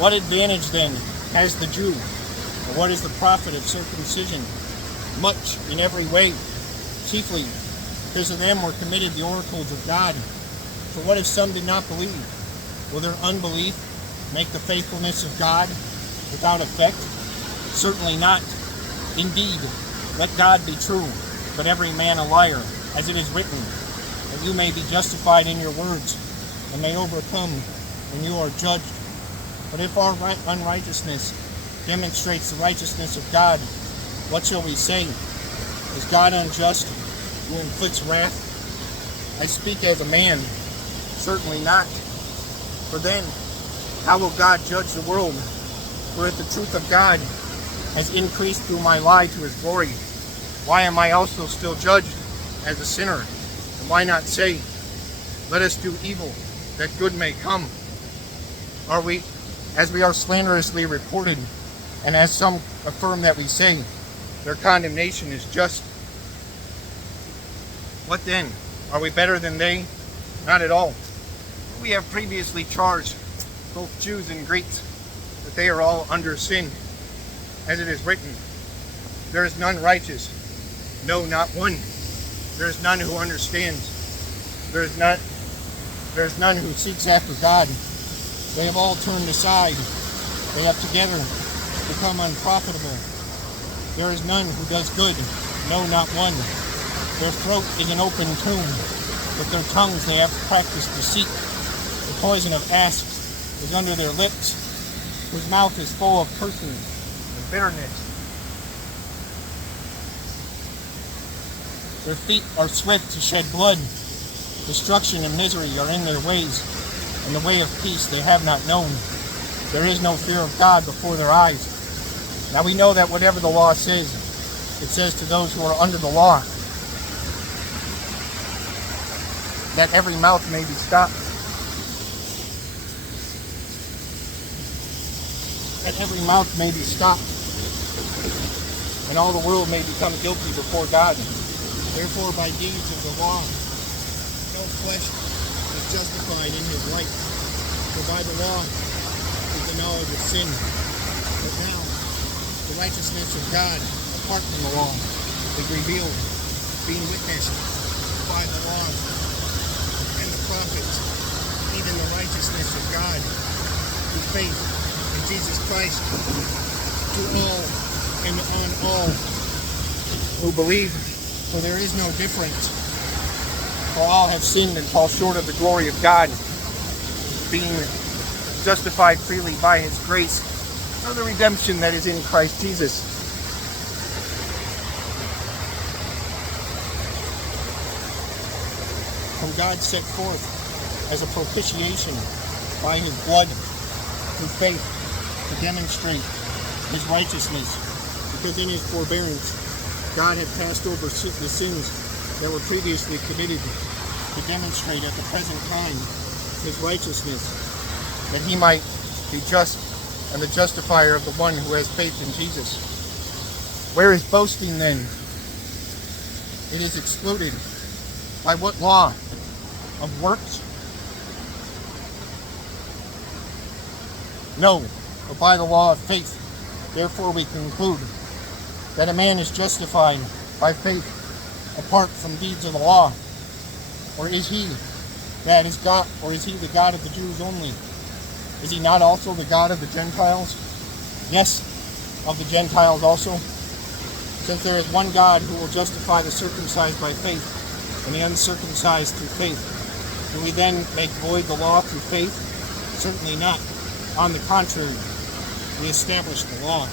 What advantage then has the Jew? Or what is the profit of circumcision? Much in every way. Chiefly, because of them were committed the oracles of God. For what if some did not believe? Will their unbelief make the faithfulness of God without effect? Certainly not. Indeed, let God be true, but every man a liar, as it is written, that you may be justified in your words, and may overcome when you are judged. But if our unrighteousness demonstrates the righteousness of God, what shall we say? Is God unjust, who inflicts wrath? I speak as a man, certainly not. For then, how will God judge the world? For if the truth of God has increased through my lie to his glory, why am I also still judged as a sinner? And why not say, let us do evil, that good may come? Are we, as we are slanderously reported, and as some affirm that we say, their condemnation is just? What then? Are we better than they? Not at all. We have previously charged both Jews and Greeks that they are all under sin. As it is written, there is none righteous, no, not one. There is none who understands. There is none who seeks after God. They have all turned aside. They have together become unprofitable. There is none who does good, no, not one. Their throat is an open tomb. With their tongues they have practiced deceit. The poison of asps is under their lips, whose mouth is full of cursing and bitterness. Their feet are swift to shed blood. Destruction and misery are in their ways, and the way of peace they have not known. There is no fear of God before their eyes. Now we know that whatever the law says, it says to those who are under the law, that every mouth may be stopped. That every mouth may be stopped, and all the world may become guilty before God. Therefore, by deeds of the law, no flesh is justified in his light. For by the law is the knowledge of sin. But now, the righteousness of God, apart from the law, is revealed, being witnessed by the law and the prophets, even the righteousness of God, through faith in Jesus Christ, to all and on all who believe. For there is no difference. For all have sinned and fall short of the glory of God, being justified freely by his grace, through the redemption that is in Christ Jesus. Whom God set forth as a propitiation by his blood through faith to demonstrate his righteousness, because in his forbearance God had passed over the sins that were previously committed, to demonstrate at the present time his righteousness, that he might be just and the justifier of the one who has faith in Jesus. Where is boasting then? It is excluded. By what law? Of works? No, but by the law of faith. Therefore we conclude that a man is justified by faith apart from deeds of the law. Or is he that is God, or is he the God of the Jews only? Is he not also the God of the Gentiles? Yes, of the Gentiles also. Since there is one God who will justify the circumcised by faith and the uncircumcised through faith, do we then make void the law through faith? Certainly not. On the contrary, we establish the law.